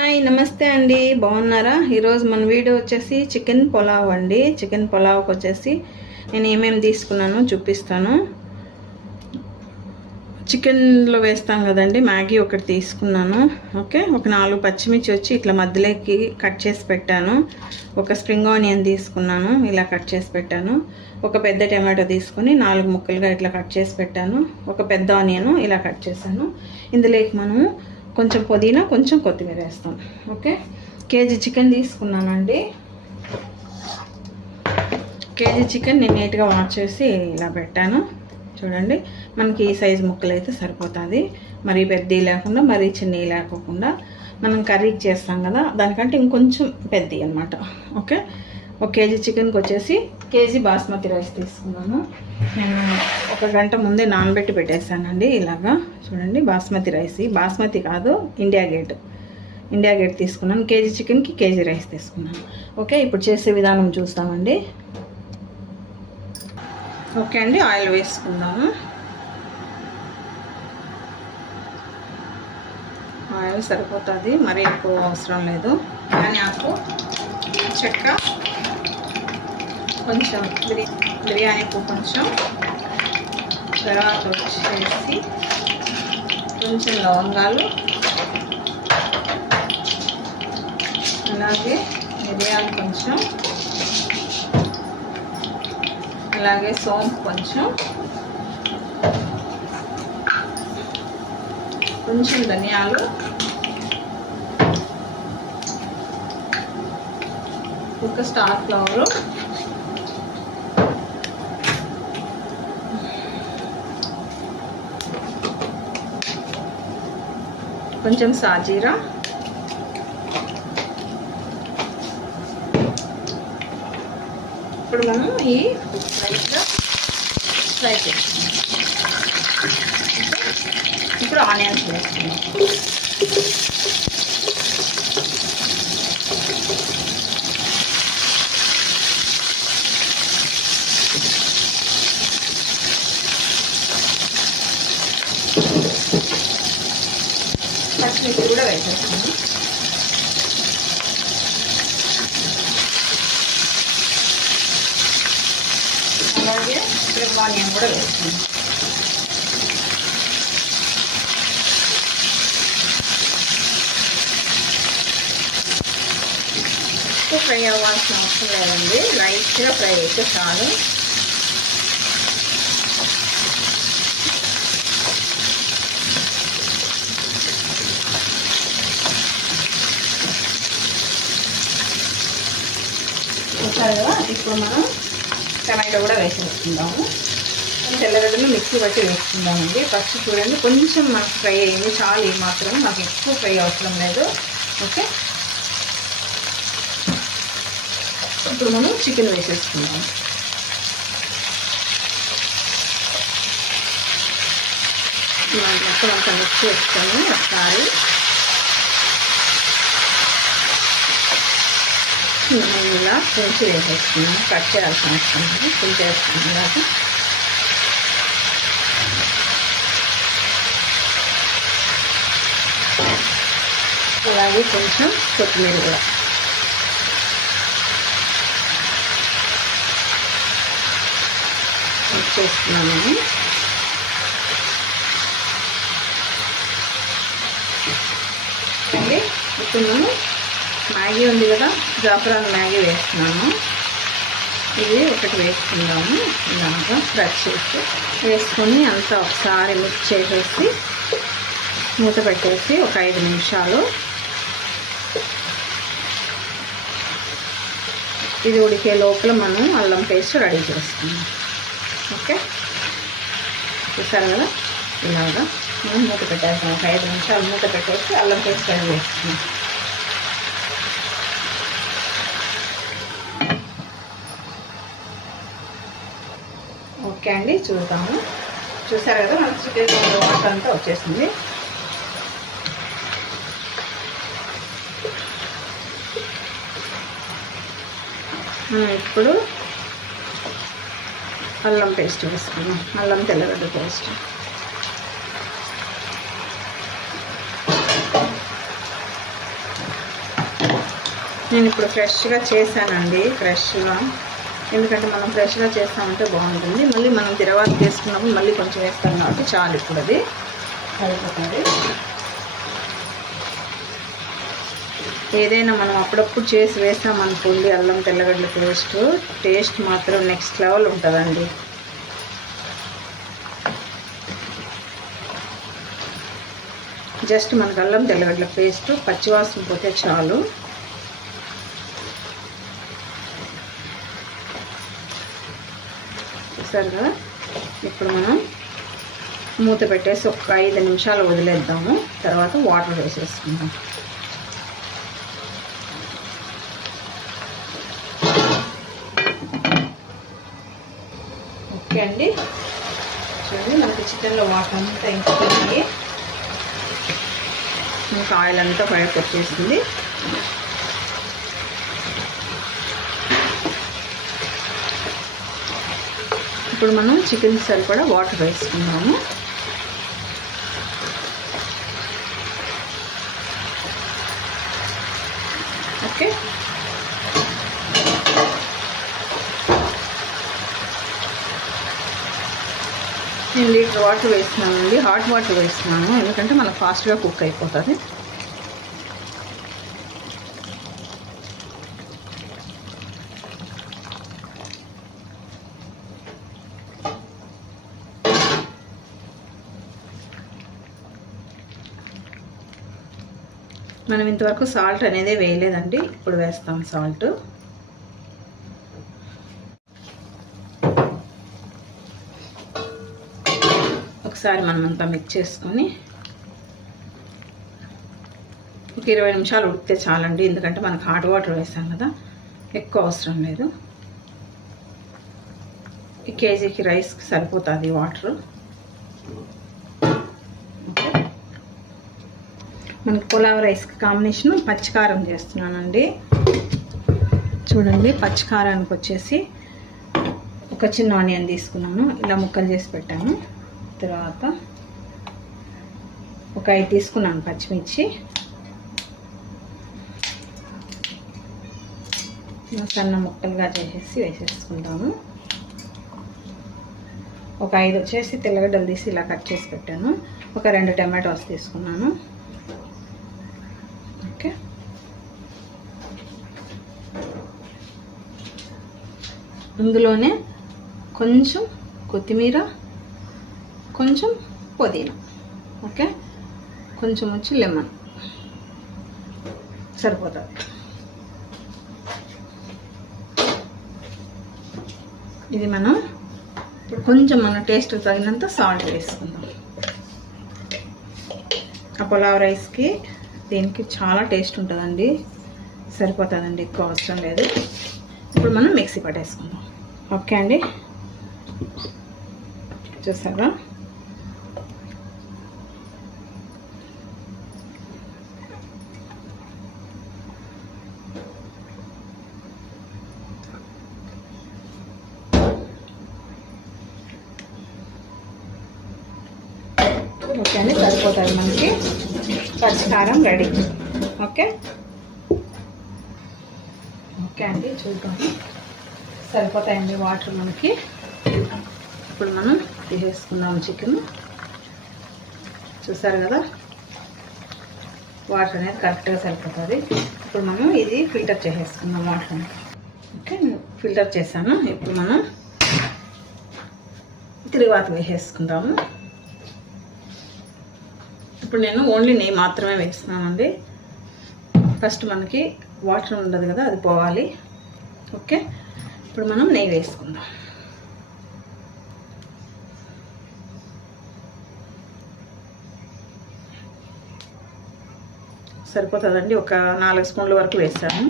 Hi నమస్తే అండి. బాగున్నారా? ఈరోజు మన వీడియో వచ్చేసి చికెన్ పులావ్ అండి. చికెన్ పులావ్కి వచ్చేసి నేను ఏమేమి తీసుకున్నానో చూపిస్తాను. చికెన్లో వేస్తాం కదండి మ్యాగీ ఒకటి తీసుకున్నాను. ఓకే? ఒక నాలుగు పచ్చిమిర్చి వచ్చి ఇట్లా మధ్యలోకి కట్ చేసి పెట్టాను. ఒక స్ప్రింగ్ ఆనియన్ తీసుకున్నాను ఇలా కట్ చేసి పెట్టాను. ఒక పెద్ద టమాటో తీసుకొని నాలుగు ముక్కలుగా ఇట్లా కట్ చేసి పెట్టాను. ఒక పెద్ద ఆనియన్ ఇలా కట్ చేశాను. ఇందులోకి మనము కొంచెం పుదీనా కొంచెం కొత్తిమీర వేస్తాం. ఓకే? కేజీ చికెన్ తీసుకున్నానండి. కేజీ చికెన్ నేను నీట్గా వాష్ చేసి ఇలా పెట్టాను. చూడండి మనకి ఈ సైజు ముక్కలు అయితే సరిపోతుంది. మరీ పెద్దవి లేకుండా మరీ చిన్నవి లేకోకుండా మనం కర్రీకి చేస్తాం కదా దానికంటే ఇంకొంచెం పెద్దవి అనమాట ఓకే? ఒక కేజీ చికెన్కి వచ్చేసి కేజీ బాస్మతి రైస్ తీసుకున్నాను. నేను ఒక గంట ముందే నానబెట్టి పెట్టేశానండి ఇలాగా. చూడండి బాస్మతి రైస్. బాస్మతి కాదు ఇండియా గేట్. ఇండియా గేట్ తీసుకున్నాను. కేజీ చికెన్కి కేజీ రైస్ తీసుకున్నాను. ఓకే ఇప్పుడు చేసే విధానం చూస్తామండి. ఓకే అండి ఆయిల్ వేసుకుందాము. ఆయిల్ సరిపోతుంది మరీ ఎక్కువ అవసరం లేదు. కానీ ఆకు చెక్క. కొంచెం బిర్యా బిర్యానీకు కొంచెం తర్వాత వచ్చేసి కొంచెం లవంగాలు అలాగే మిరియాలు కొంచెం అలాగే సోంపు కొంచెం కొంచెం ధనియాలు ఒక స్టార్ ఫ్లవరు కొంచెం సాజీరా. ఇప్పుడు మనం ఈ లైట్గా ఫ్రై చేస్తున్నాం ఇప్పుడు ఆనియన్స్ వేస్తున్నాం పచ్చిమిర్చి కూడా వేసేస్తున్నాం అలాగే స్ప్రింగ్ ఆనియన్ కూడా వేస్తున్నాం ఫ్రై అవ్వాల్సిన అవసరం లేదండి. లైట్గా ఫ్రై అయితే చాలు. చూసారు కదా? ఇప్పుడు మనం టమాటో కూడా వేసేసుకుందాము. తెల్లగడ్డలు మిక్సీ పట్టి వేసుకుందామండి. ఫస్ట్ చూడండి కొంచెం మనకు ఫ్రై అయ్యింది చాలు ఈ మాత్రం. నాకు ఎక్కువ ఫ్రై అవసరం లేదు. ఓకే? ఇప్పుడు మనం చికెన్ వేసేసుకుందాం. మొత్తం అంతా మిక్స్ చేసుకొని ఒకసారి నేను ఇలా కొంచెం వేసేస్తున్నాను కట్ చేయాల్సిన అవసరం లేదు కొంచెం వేసుకున్నాను ఇలాగా. అలాగే కొంచెం కొత్తిమీర కూడా. చేసుకున్నాను అండి ఇప్పుడు మనం మ్యాగీ ఉంది కదా జాఫరాన్ మ్యాగీ వేస్తున్నాము ఇది ఒకటి వేసుకుందాము. ఇలాగా ఫ్రెష్ చేసి వేసుకొని అంతా ఒకసారి మిక్స్ చేసేసి మూత పెట్టేసి ఒక ఐదు నిమిషాలు ఇది ఉడికే లోపల మనం అల్లం పేస్ట్ రెడీ చేసుకుందాం. ఓకే? చూసారు కదా? ఇలాగా మనం మూత పెట్టేస్తాం. ఒక ఐదు నిమిషాలు మూత పెట్టేసి అల్లం పేస్ట్ రెడీ చేసుకున్నాం ఓకే అండి చూద్దాము. చూసారు కదా మనకి చికెన్ వాటర్ అంతా వచ్చేసింది. ఇప్పుడు అల్లం పేస్ట్ వేసుకున్నాం అల్లం తెల్లగడ్డ పేస్ట్. నేను ఇప్పుడు ఫ్రెష్గా చేశానండి ఫ్రెష్గా. ఎందుకంటే మనం ఫ్రెష్గా చేస్తామంటే బాగుంటుంది. మళ్ళీ మనం తిరవాత చేసుకున్నప్పుడు మళ్ళీ కొంచెం వేస్తాం కాబట్టి చాలు ఇప్పుడు అది. అయిపోతుంది. ఏదైనా మనం అప్పుడప్పుడు చేసి వేసామనుకోండి అల్లం తెల్లగడ్డల పేస్ట్. టేస్ట్ మాత్రం నెక్స్ట్ లెవెల్ ఉంటుందండి. జస్ట్ మనకు అల్లం తెల్లగడ్డల పేస్ట్ పచ్చివాసన పోతే చాలు. చూసారు కదా? ఇప్పుడు మనం మూత పెట్టేసి ఒక ఐదు నిమిషాలు వదిలేద్దాము. తర్వాత వాటర్ వేసేసుకుందాం. ఓకే అండి. చూడండి మనకి చికెన్లో వాటర్ అంతా ఇంకిపోయి ఇంకా ఆయిల్ అంతా బయటకు వచ్చేసింది. ఇప్పుడు మనం చికెన్ సరిపడా వాటర్ వేసుకున్నాము ఓకే. నేను లీటర్ వాటర్ వేస్తున్నానండి. హాట్ వాటర్ వేస్తున్నాను. ఎందుకంటే మనకు ఫాస్ట్గా కుక్ అయిపోతుంది. ఇంతవరకు సాల్ట్ అనేది వేయలేదండి. ఇప్పుడు వేస్తాం సాల్ట్. ఒకసారి మనం అంతా మిక్స్ చేసుకొని ఒక ఇరవై నిమిషాలు ఉడికితే చాలండి. ఎందుకంటే మనకు హాట్ వాటర్ వేసాం కదా. ఎక్కువ అవసరం లేదు. ఈ కేజీకి రైస్కి సరిపోతుంది వాటర్. మనకి పులావ్ రైస్కి కాంబినేషన్ పచ్చికారం చేస్తున్నానండి. చూడండి పచ్చికారానికి వచ్చేసి ఒక చిన్న ఆనియన్ తీసుకున్నాను. ఇలా ముక్కలు చేసి పెట్టాను. తర్వాత ఒక ఐదు తీసుకున్నాను పచ్చిమిర్చి. సన్న ముక్కలుగా చేసేసి వేసేసుకుంటాము ఒక ఐదు వచ్చేసి తెల్లగడ్డలు తీసి ఇలా కట్ చేసి పెట్టాను. ఒక రెండు టమాటోస్ తీసుకున్నాను. ఓకే. ఇందులోనే కొంచెం కొత్తిమీర కొంచెం పుదీనా ఓకే? కొంచెం వచ్చి లెమన్. సరిపోతుంది. ఇది మనం ఇప్పుడు కొంచెం మన టేస్ట్ తగినంత సాల్ట్ వేసుకుందాం. ఆ పులావ్ రైస్కి దీనికి చాలా టేస్ట్ ఉంటుందండి. సరిపోతుందండి ఎక్కువ అవసరం లేదు. ఇప్పుడు మనం మిక్సీ పట్టేసుకుందాం. ఓకే అండి. చూసారా? ఓకే అండి సరిపోతుంది మనకి. పచ్చికారం రెడీ. ఓకే? ఓకే అండి చూద్దాం. సరిపోతాయండి వాటర్ మనకి. ఇప్పుడు మనం తీసేసుకుందాం చికెన్. చూసారు కదా? వాటర్ అనేది కరెక్ట్గా సరిపోతుంది. ఇప్పుడు మనం ఇది ఫిల్టర్ చేసేసుకుందాం వాటర్ ఓకే ఫిల్టర్ చేశాను. ఇప్పుడు మనం తిరువాత వేసేసుకుందాము. ఇప్పుడు నేను ఓన్లీ నెయ్యి మాత్రమే వేస్తున్నానండి. ఫస్ట్ మనకి వాటర్ ఉండదు కదా అది పోవాలి. ఓకే ఇప్పుడు మనం నెయ్యి వేసుకుందాం. సరిపోతుందండి. ఒక నాలుగు స్పూన్ల వరకు వేసాము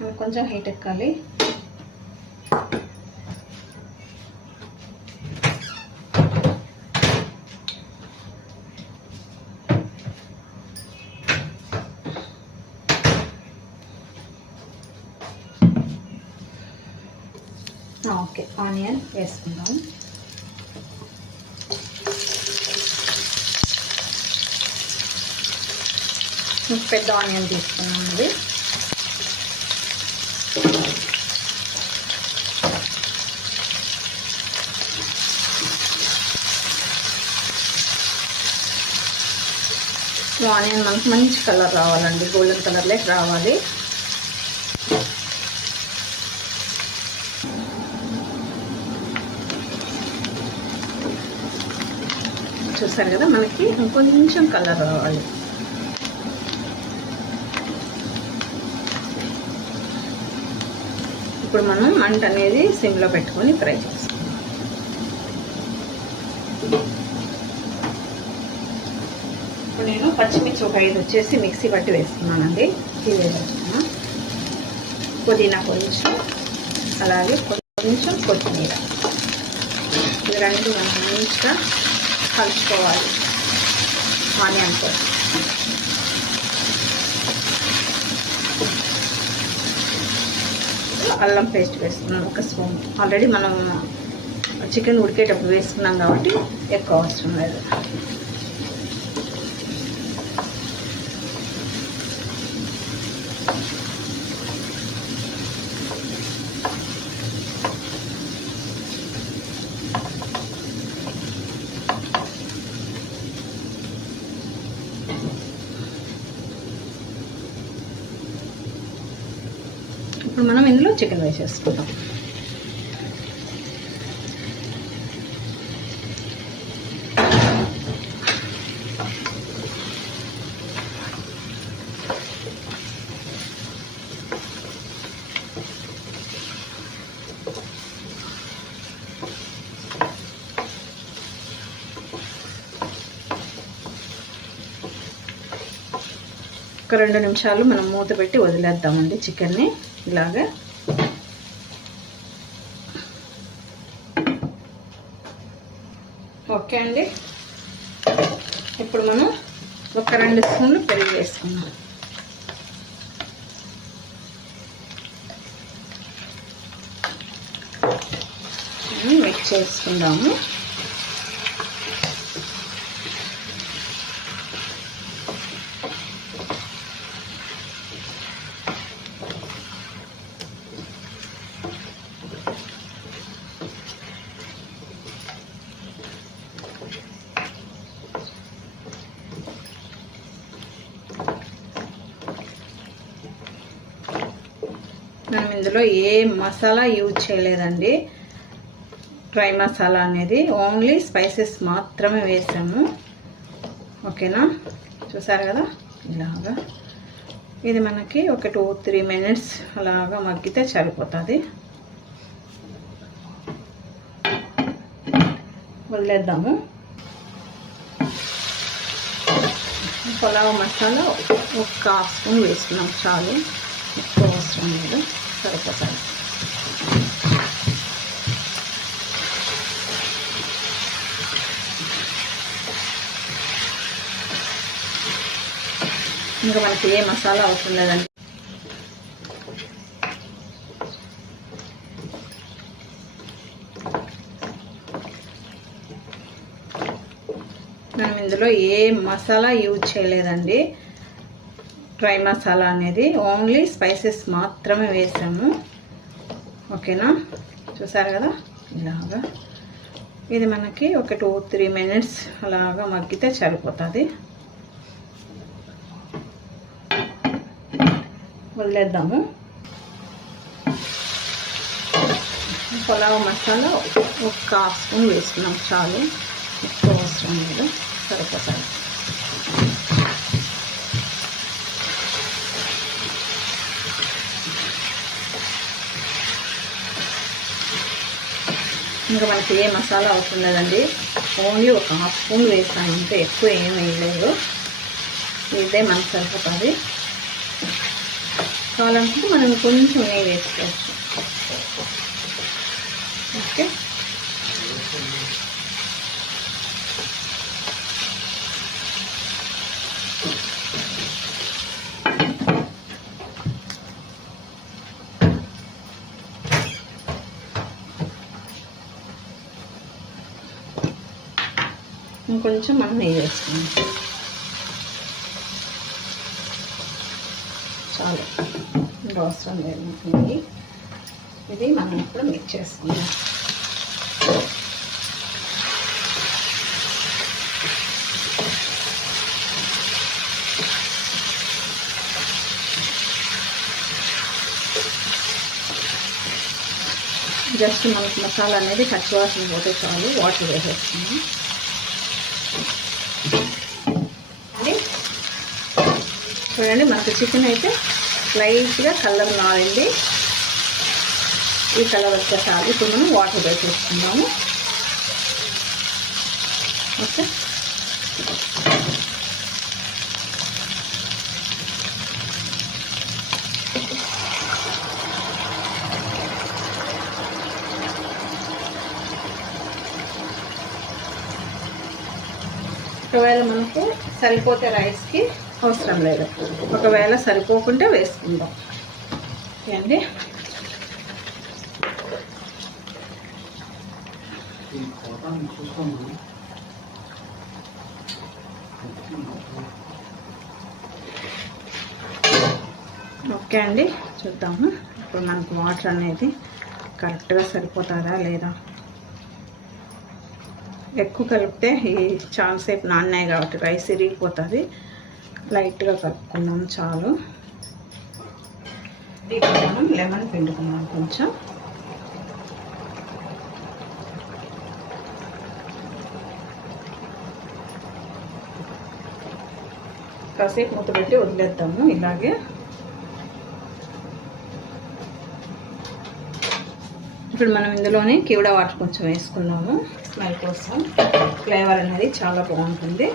కొంచెం హీట్ ఎక్కాలి. ఓకే. ఆనియన్ వేసుకుందాం. పెద్ద ఆనియన్ తీసుకున్నాం అది సో ఆనియన్ మనకు మంచి కలర్ రావాలండి గోల్డెన్ కలర్లే రావాలి. చూసారు కదా మనకి ఇంకొంచెం కలర్ రావాలి. ఇప్పుడు మనం మంట అనేది సిమ్లో పెట్టుకొని ఫ్రై చేస్తాం ఇప్పుడు నేను పచ్చిమిర్చి ఒక ఐదు వచ్చేసి మిక్సీ పట్టి వేసుకున్నానండి ఇది వేసుకున్నాను పుదీనా కొంచెం అలాగే కొంచెం కొత్తిమీర. ఇవి రెండు మనం మంచిగా కలుపుకోవాలి. కోసం అల్లం పేస్ట్ వేసుకున్నాం ఒక స్పూన్. ఆల్రెడీ మనం చికెన్ ఉడికేటప్పుడు వేసుకున్నాం కాబట్టి ఎక్కువ అవసరం లేదు. ఇప్పుడు మనం ఇందులో చికెన్ వేసేసుకుంటాం ఒక రెండు నిమిషాలు మనం మూత పెట్టి వదిలేద్దామండి చికెన్ని ఇలాగా. ఓకే అండి. ఇప్పుడు మనం ఒక రెండు స్పూన్లు పెరుగు వేసుకుందాం. మిక్స్ చేసుకుందాము. మనం ఇందులో ఏ మసాలా యూజ్ చేయలేదండి. డ్రై మసాలా అనేది ఓన్లీ స్పైసెస్ మాత్రమే వేసాము. ఓకేనా? చూసారు కదా? ఇలాగా. ఇది మనకి ఒక టూ త్రీ మినిట్స్ అలాగా మగ్గితే సరిపోతుంది. వదిలేద్దాము. పులావ్ మసాలా ఒక హాఫ్ స్పూన్ వేసుకున్నాం చాలు. ఎక్కువ అవసరం లేదు ఇంకా మనకి ఏ మసాలా అవసరం లేదండి. మనం ఇందులో ఏ మసాలా యూజ్ చేయలేదండి. డ్రై మసాలా అనేది ఓన్లీ స్పైసెస్ మాత్రమే వేసాము. ఓకేనా? చూసారు కదా? ఇలాగా. ఇది మనకి ఒక టూ త్రీ మినిట్స్ అలాగా మగ్గితే సరిపోతుంది. వదిలేద్దాము. పులావ్ మసాలా ఒక హాఫ్ స్పూన్ వేసుకున్నాం చాలు. ఎక్కువ అవసరం లేదు. సరిపోతుంది. ఇంకా మనకి ఏ మసాలా అవసరం లేదండి. ఓన్లీ ఒక హాఫ్ స్పూన్ వేస్తాను అంతే. ఎక్కువ ఏం వేయలేదు. ఇదే మనకు సరిపోతుంది. కావాలనుకుంటే మనం కొంచెం నెయ్యి వేసుకోవచ్చు. ఓకే? ఇంకొంచెం మనం నెయ్యి వేసుకుందాం. చాలు. ఇంకా అవసరం లేదు ఇది మనం ఇప్పుడు మిక్స్ చేసుకుందాం. జస్ట్ మనకు మసాలా అనేది పచ్చివాసన పోతే చాలు వాటర్ వేసేస్తున్నాం అది చూడండి మనకు చికెన్ అయితే లైట్గా కలర్ మారింది. ఈ కలర్ వచ్చే చాలు ఇప్పుడు మనం వాటర్ వేసేసుకుందాము ఓకే. ఒకవేళ మనకు సరిపోతే రైస్కి అవసరం లేదు. ఒకవేళ సరిపోకుంటే వేసుకుందాం. ఓకే అండి ఓకే అండి చూద్దాము. ఇప్పుడు మనకు వాటర్ అనేది కరెక్ట్గా సరిపోతుందా లేదా? ఎక్కువ కలిపితే ఈ చాలాసేపు నాన్నాయి కాబట్టి రైస్ ఇరిగిపోతుంది. లైట్గా కలుపుకున్నాం చాలు. దీనికి మనం లెమన్ పిండుకున్నాం కొంచెం. కాసేపు మూత పెట్టి వదిలేద్దాము ఇలాగే. ఇప్పుడు మనం ఇందులోనే కివడా వాటర్ కొంచెం వేసుకున్నాము. స్మెల్ కోసం. ఫ్లేవర్ అనేది చాలా బాగుంటుంది.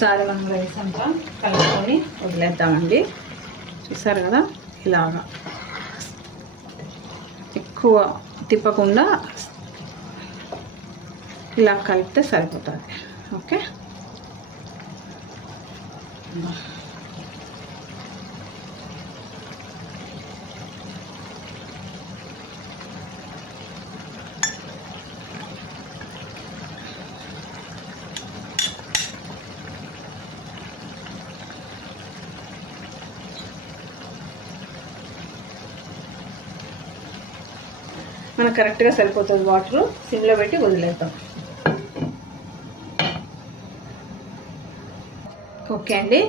ఒకసారి మనం రైస్ అంతా కలుపుకొని వదిలేద్దామండి. చూసారు కదా? ఇలాగా. ఎక్కువ తిప్పకుండా ఇలా కలిపితే సరిపోతుంది. ఓకే? మనకు కరెక్ట్గా సరిపోతుంది వాటర్ సిమ్లో పెట్టి వదిలేద్దాం. ఓకే అండి.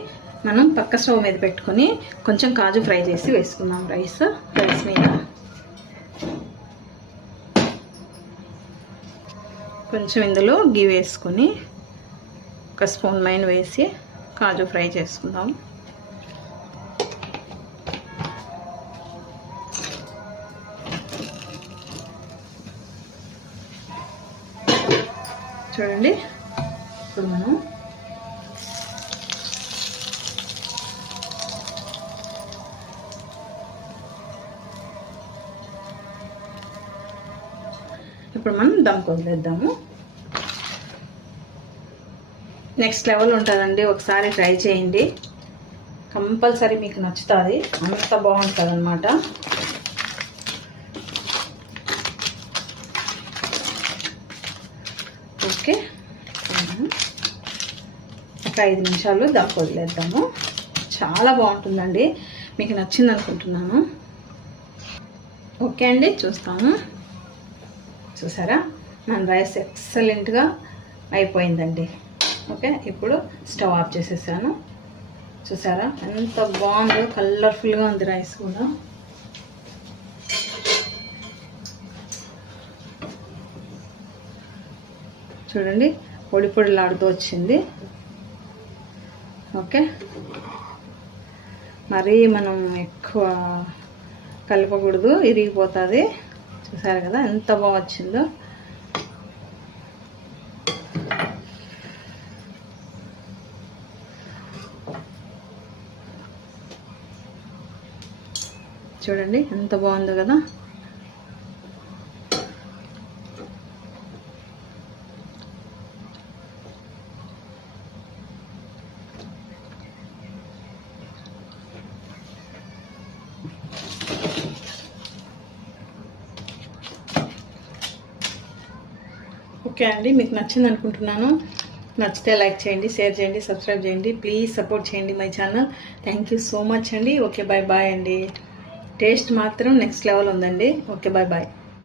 మనం పక్క స్టవ్ మీద పెట్టుకొని కొంచెం కాజు ఫ్రై చేసి వేసుకుందాం రైస్. రైస్ మీద. కొంచెం ఇందులో గీ వేసుకొని ఒక స్పూన్ మైన్ వేసి కాజు ఫ్రై చేసుకుందాం. చూడండి. ఇప్పుడు మనం ఇప్పుడు మనం దమ్ వదిలేద్దాము నెక్స్ట్ లెవెల్ ఉంటుందండి. ఒకసారి ట్రై చేయండి. కంపల్సరీ మీకు నచ్చుతుంది. అంత బాగుంటుంది అనమాట ఓకే ఒక ఐదు నిమిషాలు దాకా వదిలేద్దాము. చాలా బాగుంటుందండి. మీకు నచ్చింది అనుకుంటున్నాను. ఓకే అండి చూస్తాము చూసారా? మన రైస్ ఎక్సలెంట్గా అయిపోయిందండి. ఓకే ఇప్పుడు స్టవ్ ఆఫ్ చేసేసాను. చూసారా? ఎంత బాగుందో కలర్ఫుల్గా ఉంది రైస్ కూడా. చూడండి పొడి పొడిలాడుతూ వచ్చింది. ఓకే? మరీ మనం ఎక్కువ కలపకూడదు ఇరిగిపోతుంది. చూసారు కదా ఎంత బాగా వచ్చిందో. చూడండి ఎంత బాగుందో కదా. ఓకే అండి మీకు నచ్చింది అనుకుంటున్నాను. నచ్చితే లైక్ చేయండి షేర్ చేయండి సబ్స్క్రైబ్ చేయండి ప్లీజ్ సపోర్ట్ చేయండి my channel. Thank you so much అండి. ఓకే బాయ్ బాయ్ అండి. టేస్ట్ మాత్రం నెక్స్ట్ లెవెల్ ఉందండి. Okay bye bye